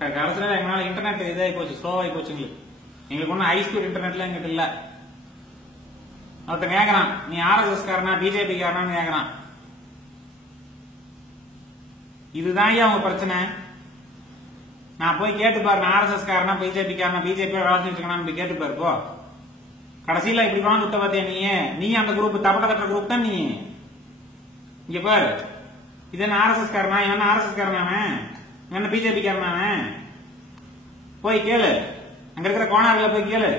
கடைசியில எங்களால இன்டர்நெட் இதாகி போச்சு, ஸ்லோவாகி போச்சு. எங்களுக்கு ஒன்னும் ஹை ஸ்பீட் இன்டர்நெட்ல எங்கிட்ட இல்ல. ஒருத்தன் கேக்குறான், நீ ஆர்எஸ்எஸ் காரனா பிஜேபி காரனான்னு கேக்குறான். இதுதான் அவங்க பிரச்சனை. நான் போய் கேட்டு பாரு, ஆர்எஸ்எஸ் காரனா பிஜேபி காரனா, பிஜேபி வேலை செஞ்சுருக்கானு கேட்டு பாரு. போ, கடைசியில இப்படி வாங்க விட்ட பாத்தியா நீ அந்த குரூப் தப்பட்ட தட்ட குரூப் தான் நீ. இங்க பாரு, இது என்ன ஆர்எஸ்எஸ் காரனா, இவன் ஆர்எஸ்எஸ் காரனாவே, இவன் பிஜேபி காரனாவே? போய் கேளு, அங்க இருக்கிற கோணார்ல போய் கேளு,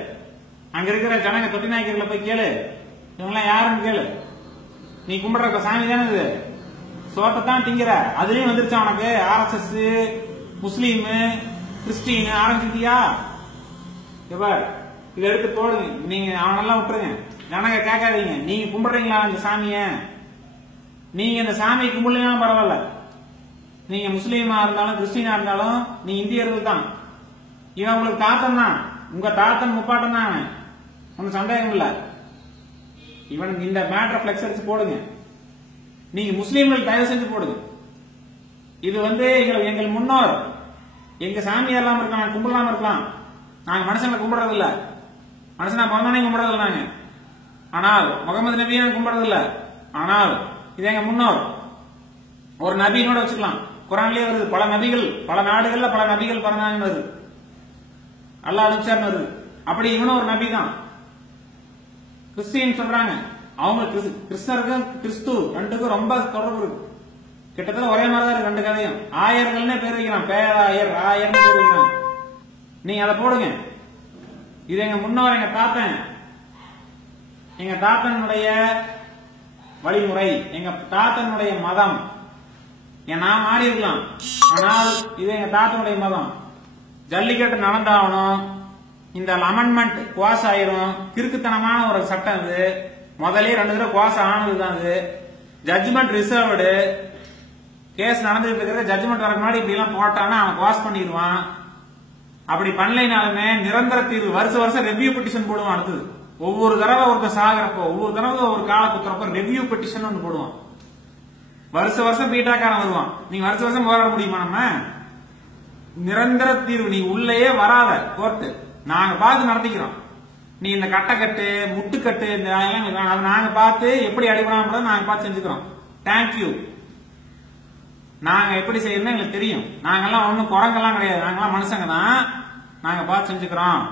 அங்க இருக்கிற ஜனங்க தொட்டி நாய்க்கர்ல போய் கேளு, இவங்கெல்லாம் யாருன்னு கேளு. நீ கும்பிடுற சாமி தானே இது, சோத்தான் திங்கிற. அதுலயும் வந்துருச்சா உனக்கு ஆர்எஸ்எஸ், முஸ்லீம், கிறிஸ்டின் ஆரம்பிச்சிட்டியா? இதை எடுத்து போடுங்க. நீங்க அவனெல்லாம் விட்டுருங்க, ஜனங்க கேட்காதீங்க. நீங்க கும்பிடுறீங்களா இந்த சாமிய? நீங்க இந்த சாமியை கும்பிடலாம் பரவாயில்ல, நீங்க முஸ்லீமா இருந்தாலும் கிறிஸ்டினா இருந்தாலும் நீ இந்தியர்கள் தான். இவன் உங்களுக்கு தாத்தன் தான், உங்க தாத்தன் முப்பாட்டம் தான் அவன், ஒன்னும் சந்தேகம் இல்ல. இவனுக்கு இந்த மேட்டர் பிளெக்ஸ் அடிச்சு போடுங்க. நீங்க முஸ்லீம்கள் தயவு செஞ்சு போடுங்க. இது எங்கள் முன்னோர், எங்க சாமி எல்லாம் இருக்கலாம், கும்பிடலாம் இருக்கலாம். நாங்க மனுஷங்களை கும்பிடுறது இல்ல, மனுஷனா பிறந்தோடனே கும்பிடுறது இல்ல நாங்க. ஆனால் முகமது நபியை கும்பிடுறது இல்ல. ஆனால் இது எங்க முன்னோர். ஒரு நபியோட வச்சுக்கலாம், குரான்லயே வருது. பல நபிகள், பல நாடுகள்ல பல நபிகள் பிறந்தாங்கன்னு வருது, அல்லாஹ் அனுப்பிச்சார்னு வருது. அப்படி இவனும் ஒரு நபி தான். கிறிஸ்டின் சொல்றாங்க, அவங்க கிறிஸ்தருக்கும் கிறிஸ்து ரெண்டுக்கும் ரொம்ப தொடர்பு இருக்கு. கிட்டத்தட்ட ஒரே மாதிரிதான் இருக்கு ரெண்டு கதையும். ஆயர்கள்னே பேர் வைக்கிறான், பேராயர் ஆயர்னு பேர் வைக்கிறான். நீங்க அதை போடுங்க. இது எங்க முன்னோர், எங்க தாத்தன், எங்க தாத்தனுடைய வழிமுறை, எங்க தாத்தனுடைய மதம். நான் மாறி இருக்கலாம், ஆனால் இது எங்க தாத்தனுடைய மதம். ஜல்லிக்கட்டு நடந்தாகணும், இந்த அமெண்ட்மெண்ட் குவாஸ் ஆயிரும். கிறுக்குத்தனமான ஒரு சட்டம் இது. முதலே 2 தடவை குவாஸ் ஆனதுதான் இது. Judgement reserved. கேஸ் நடந்துட்டு இருக்கிற ஜட்ஜ்மெண்ட் வர முன்னாடி இப்படி எல்லாம் போட்டானா அவன் குவாஸ் பண்ணிடுவான். அப்படி பண்ணலைனாலுமே நிரந்தர தீர்வு, வருஷம் ரெவ்யூ பெட்டிஷன் போடுவான். அடுத்தது ஒவ்வொரு தடவை ஒருத்தர் சாகிறப்போ, ஒவ்வொரு தடவை ஒரு கால குத்துறப்போ ரெவ்யூ பெட்டிஷன் ஒன்று போடுவான். வருஷம் பீட்டாக்காரன் வருவான். நீங்க வருஷம் போராட முடியுமா? நம்ம நிரந்தர தீர்வு, நீ உள்ளேயே வராத கோர்ட்டு, நாங்க பார்த்து நடத்திக்கிறோம். நீ இந்த கட்டக்கட்டு முட்டுக்கட்டு அதை நாங்க பார்த்து எப்படி அடிபடாம நாங்க பார்த்து செஞ்சுக்கிறோம். தேங்க்யூ. நாங்க எப்படி செய்யணும் எங்களுக்கு தெரியும். நாங்கெல்லாம் ஒன்னும் குரங்கெல்லாம் கிடையாது, நாங்கெல்லாம் மனுஷங்க தான். நாங்க பார்த்து செஞ்சுக்கிறோம்.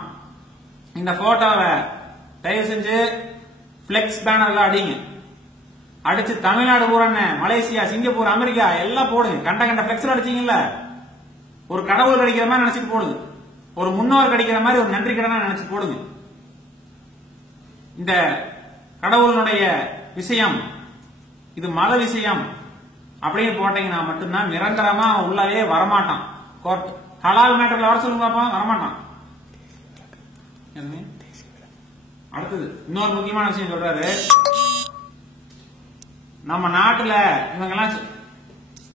இந்த போட்டோவை தயவு செஞ்சு பிளெக்ஸ் பேனர்ல அடிங்க. அடிச்சு தமிழ்நாடு பூரா, மலேசியா, சிங்கப்பூர், அமெரிக்கா எல்லாம் போடுங்க. கண்ட பிளெக்ஸ்ல அடிச்சீங்கல்ல, ஒரு கடவுள் கிடைக்கிற மாதிரி நினைச்சிட்டு போடுங்க. ஒரு முன்னோர் கிடைக்கிற மாதிரி ஒரு நன்றி கடனா நினைச்சு போடுங்க. இந்த கடவுளுடைய விஷயம், இது மத விஷயம் அப்படின்னு போட்டீங்கன்னா மட்டும்தான் நிரந்தரமா உள்ளவே வரமாட்டான். கோர்ட் ஹலால் மேட்டர்ல வர சொல்லுங்க பாப்பா, வரமாட்டான். அடுத்தது இன்னொரு முக்கியமான விஷயம் சொல்றாரு. நம்ம நாட்டுல இவங்க எல்லாம்